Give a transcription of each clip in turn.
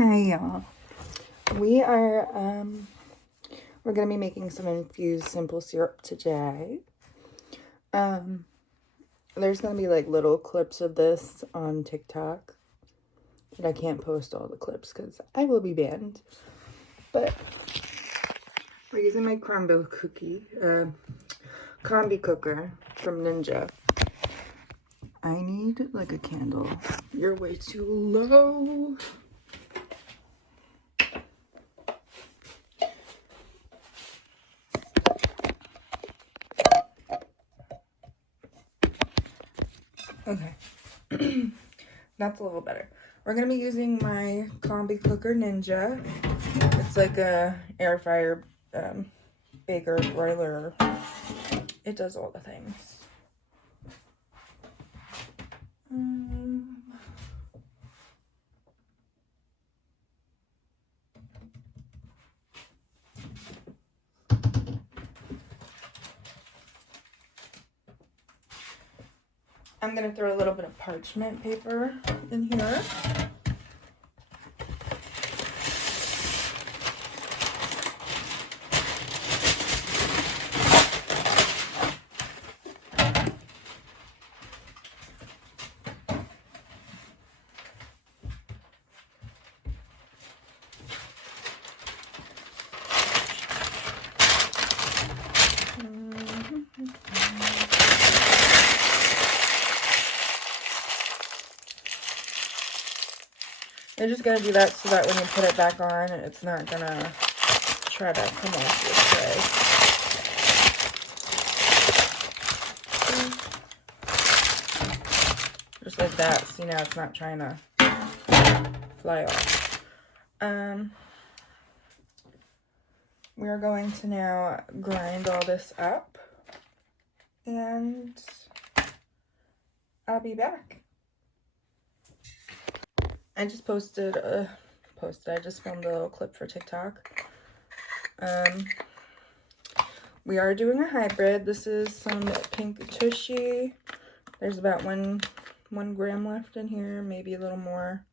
Hi y'all. We're gonna be making some infused simple syrup today. There's gonna be like little clips of this on TikTok, but I can't post all the clips because I will be banned. But we're using my combi cooker from Ninja. I need like a candle. You're way too low. Okay, that's a little better. We're gonna be using my combi cooker Ninja. It's like a air fryer, baker, broiler. It does all the things. I'm gonna throw a little bit of parchment paper in here. You're just gonna do that so that when you put it back on, it's not gonna try to come off your tray. Just like that. See, now it's not trying to fly off. We are going to now grind all this up, and I'll be back. I just I just filmed a little clip for TikTok. We are doing a hybrid. This is some pink tushy. There's about one gram left in here, maybe a little more.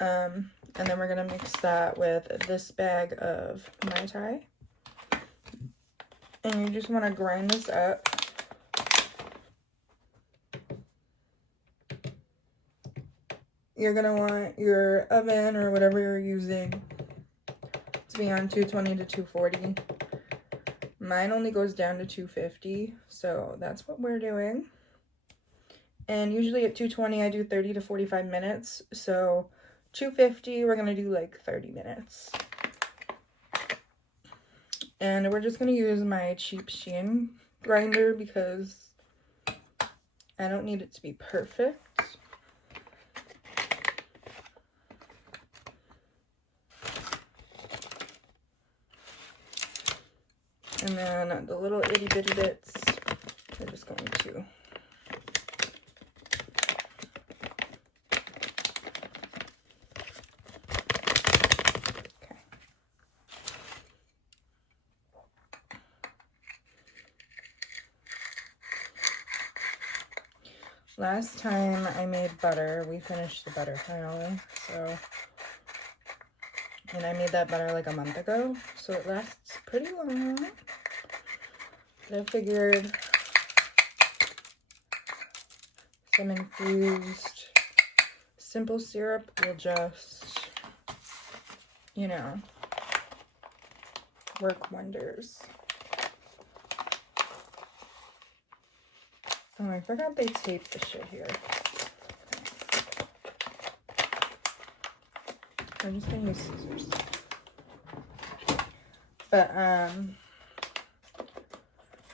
And then we're gonna mix that with this bag of Mai Tai. And you just wanna grind this up. You're gonna want your oven or whatever you're using to be on 220 to 240. Mine only goes down to 250, so that's what we're doing. And usually at 220, I do 30 to 45 minutes. So 250, we're gonna do like 30 minutes. And we're just gonna use my cheap Shein grinder because I don't need it to be perfect. And then the little itty bitty bits, we're just going to okay. Last time I made butter, we finished the butter finally, so, and I made that butter like a month ago, so it lasts pretty long. But I figured some infused simple syrup will just, you know, work wonders. Oh, I forgot they taped the shit here. I'm just gonna use scissors. But,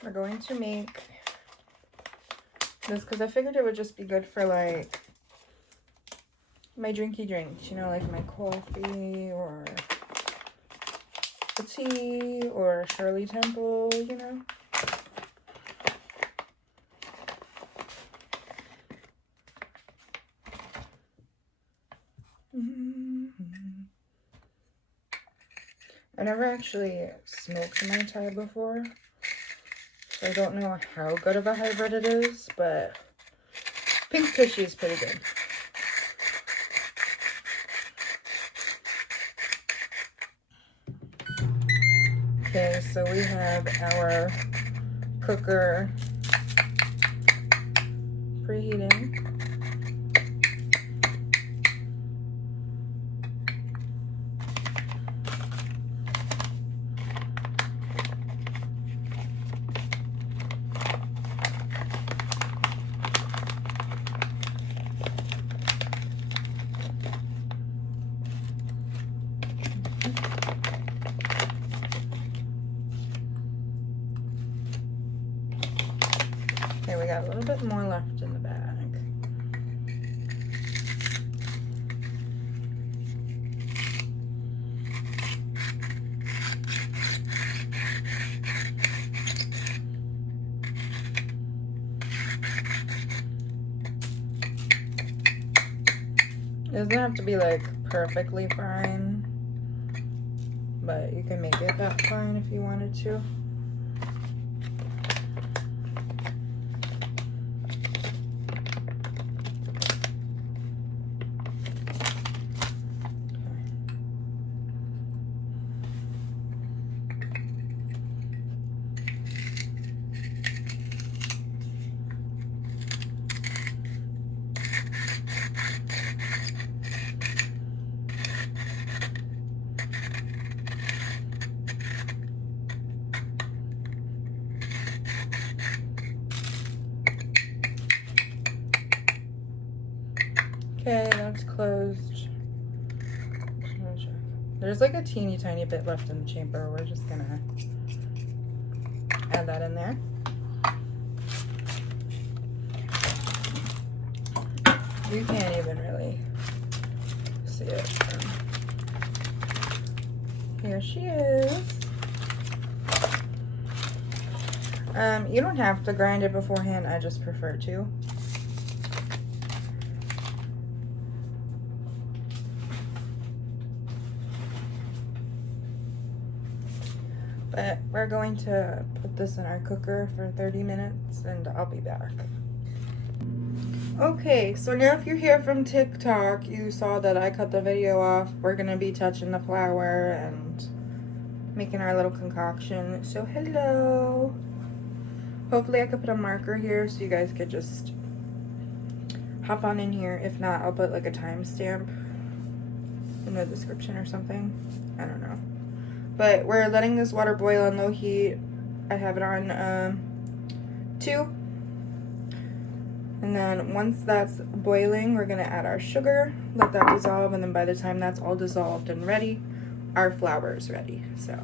we're going to make this because I figured it would just be good for like my drinky drinks, you know, like my coffee or a tea or Shirley Temple, you know. I never actually smoked Mai Tai before, so I don't know how good of a hybrid it is, but pink tushy is pretty good. Okay, so we have our cooker preheating. Okay, we got a little bit more left in the bag. It doesn't have to be like perfectly fine, but you can make it that fine if you wanted to. Okay, that's closed. There's like a teeny tiny bit left in the chamber. We're just gonna add that in there. You can't even really see it. Here she is. You don't have to grind it beforehand. I just prefer to. But we're going to put this in our cooker for 30 minutes and I'll be back. Okay, so now if you're here from TikTok, you saw that I cut the video off. We're gonna be touching the flour and making our little concoction. So hello. Hopefully I could put a marker here so you guys could just hop on in here. If not, I'll put like a timestamp in the description or something. I don't know. But we're letting this water boil on low heat. I have it on 2. And then once that's boiling, we're gonna add our sugar, let that dissolve, and then by the time that's all dissolved and ready, our flour is ready. So.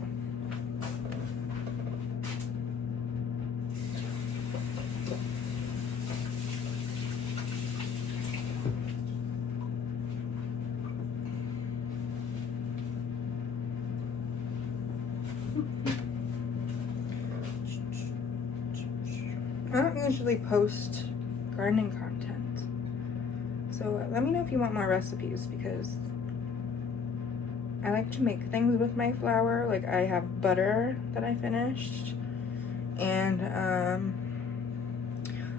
I don't usually post gardening content, so let me know if you want more recipes, because I like to make things with my flour. Like I have butter that I finished, and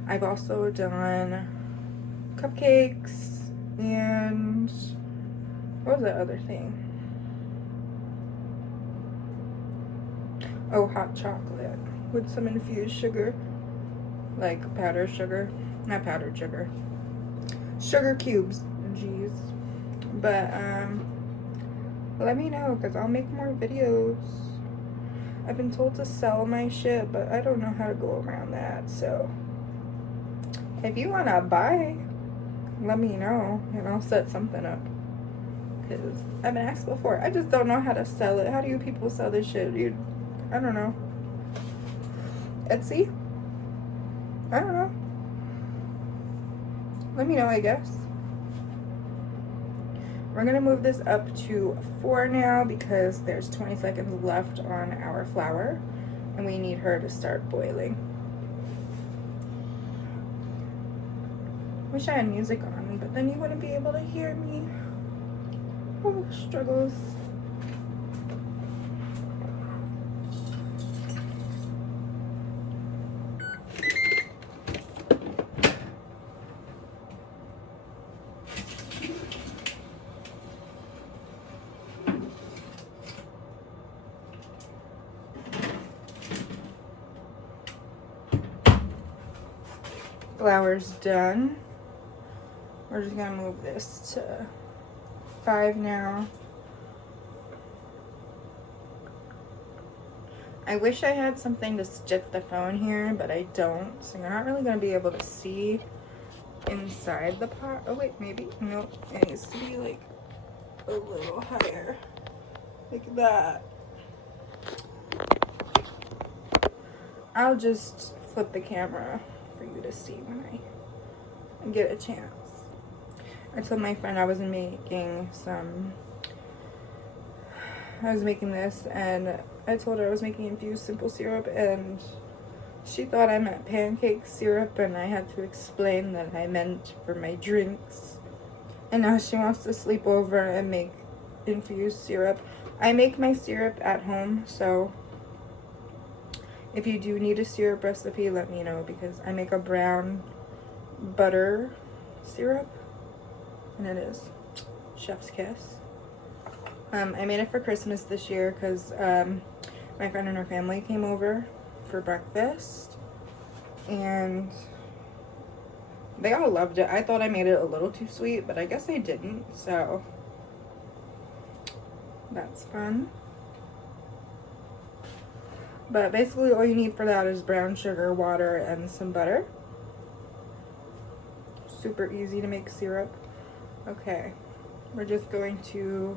I've also done cupcakes, and what was that other thing? Oh, hot chocolate with some infused sugar. Like powdered sugar, not powdered sugar, sugar cubes. Jeez. But let me know, because I'll make more videos. I've been told to sell my shit, but I don't know how to go around that. So if you want to buy, let me know and I'll set something up, because I've been asked before. I just don't know how to sell it. How do you people sell this shit, dude? I don't know. Etsy? I don't know. Let me know, I guess. We're gonna move this up to 4 now, because there's 20 seconds left on our flour and we need her to start boiling. Wish I had music on, but then you wouldn't be able to hear me. Oh, struggles. flour's done. We're just gonna move this to 5 now. I wish I had something to stick the phone here, but I don't, so you're not really gonna be able to see inside the pot. Oh wait, maybe, nope, it needs to be like a little higher, like that. I'll just flip the camera for you to see when I get a chance. I told my friend I was making this, and I told her I was making infused simple syrup, and she thought I meant pancake syrup, and I had to explain that I meant for my drinks. And now she wants to sleep over and make infused syrup. I make my syrup at home, so if you do need a syrup recipe, let me know, because I make a brown butter syrup, and it is chef's kiss. I made it for Christmas this year because my friend and her family came over for breakfast, and they all loved it. I thought I made it a little too sweet, but I guess I didn't, so that's fun. But basically all you need for that is brown sugar, water, and some butter. Super easy to make syrup. Okay, we're just going to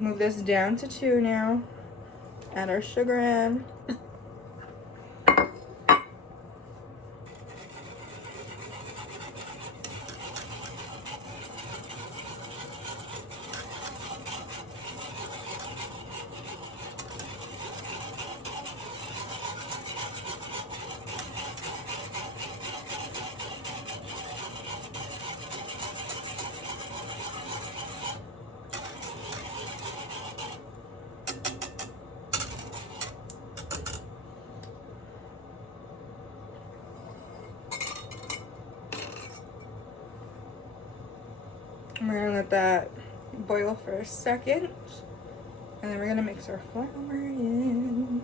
move this down to 2 now. Add our sugar in. We're gonna let that boil for a second, and then we're gonna mix our flour in.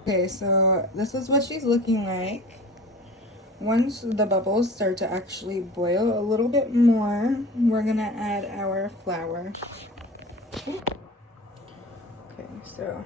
Okay, so this is what she's looking like. Once the bubbles start to actually boil a little bit more, we're gonna add our flour. Okay, so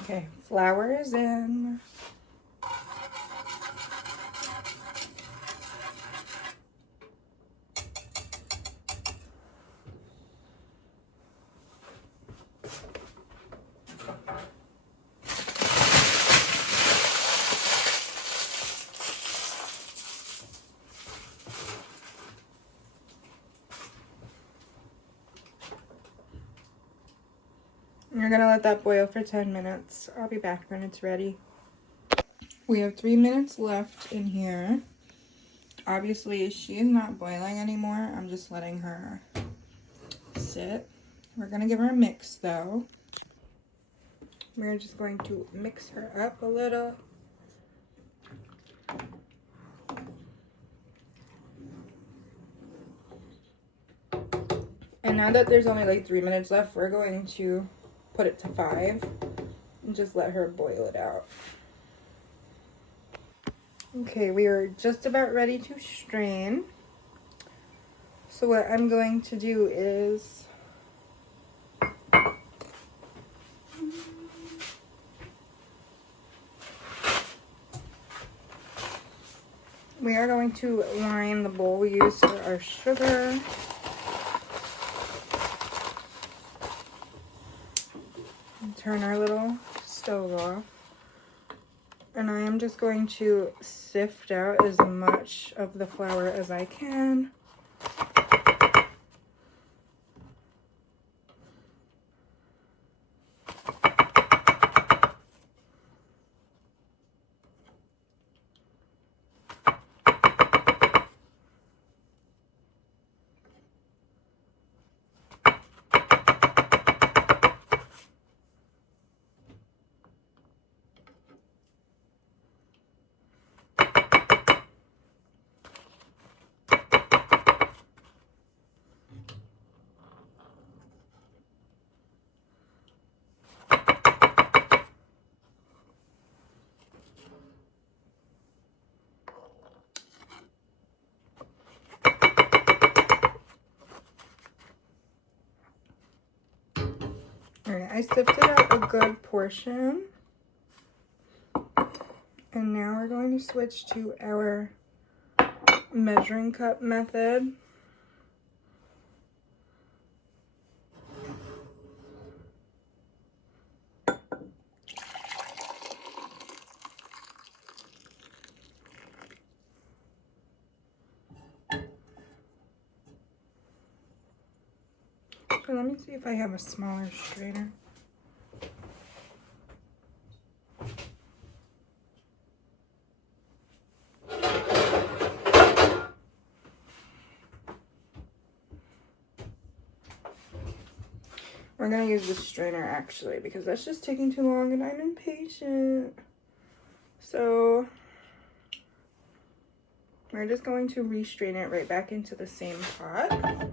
okay, flour is in. We're gonna let that boil for 10 minutes. I'll be back when it's ready. We have 3 minutes left in here. Obviously, she is not boiling anymore. I'm just letting her sit. We're gonna give her a mix though. We're just going to mix her up a little. And now that there's only like 3 minutes left, we're going to put it to 5 and just let her boil it out. Okay, we are just about ready to strain. So what I'm going to do is we are going to line the bowl we use for our sugar. And turn our little stove off. And I am just going to sift out as much of the flour as I can. Alright, I sifted out a good portion. And now we're going to switch to our measuring cup method. So let me see if I have a smaller strainer. We're gonna use the strainer actually because that's just taking too long and I'm impatient. So we're just going to restrain it right back into the same pot.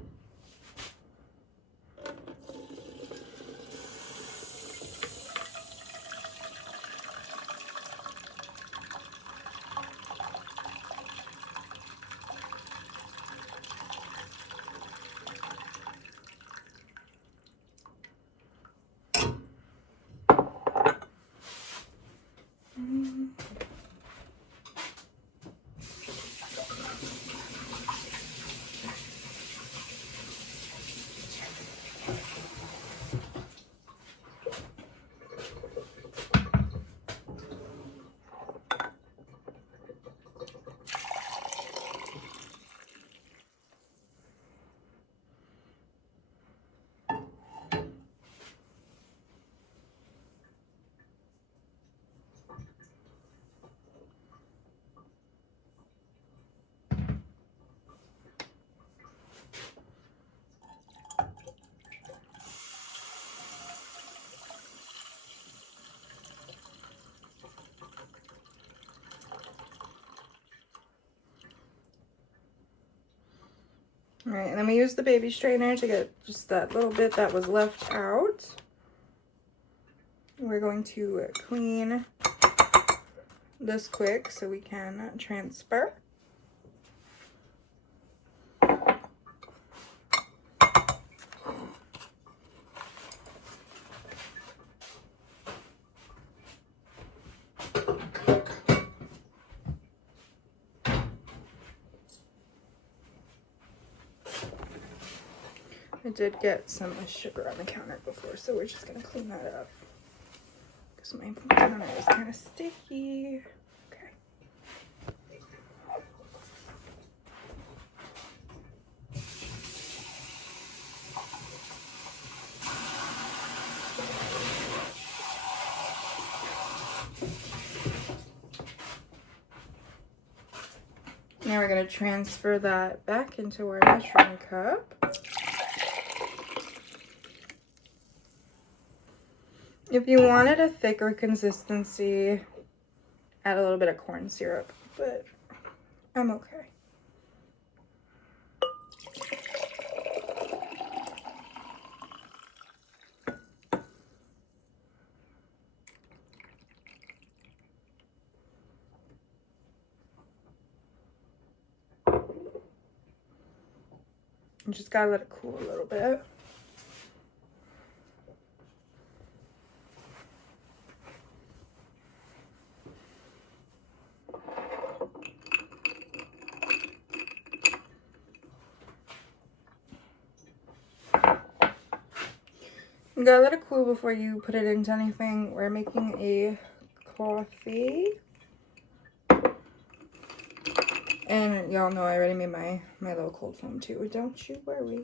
All right, and then we use the baby strainer to get just that little bit that was left out. We're going to clean this quick so we can transfer. I did get some sugar on the counter before, so we're just gonna clean that up because my counter is kind of sticky. Okay. Now we're going to transfer that back into our measuring cup. If you wanted a thicker consistency, add a little bit of corn syrup, but I'm okay. You just gotta let it cool a little bit. You gotta let it cool before you put it into anything. We're making a coffee. And y'all know I already made my little cold foam too. Don't you worry.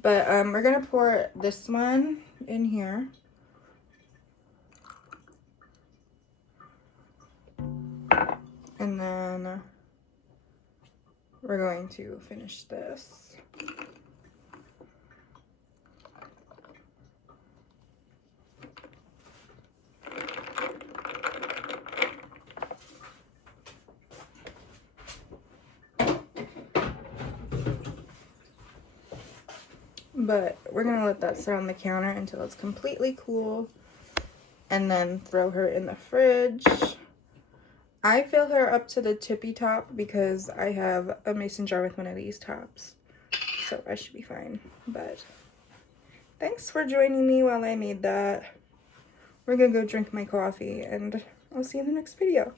But we're gonna pour this one in here. And then we're going to finish this. But we're gonna let that sit on the counter until it's completely cool and then throw her in the fridge. I fill her up to the tippy top because I have a mason jar with one of these tops, so I should be fine. But thanks for joining me while I made that. We're gonna go drink my coffee and I'll see you in the next video.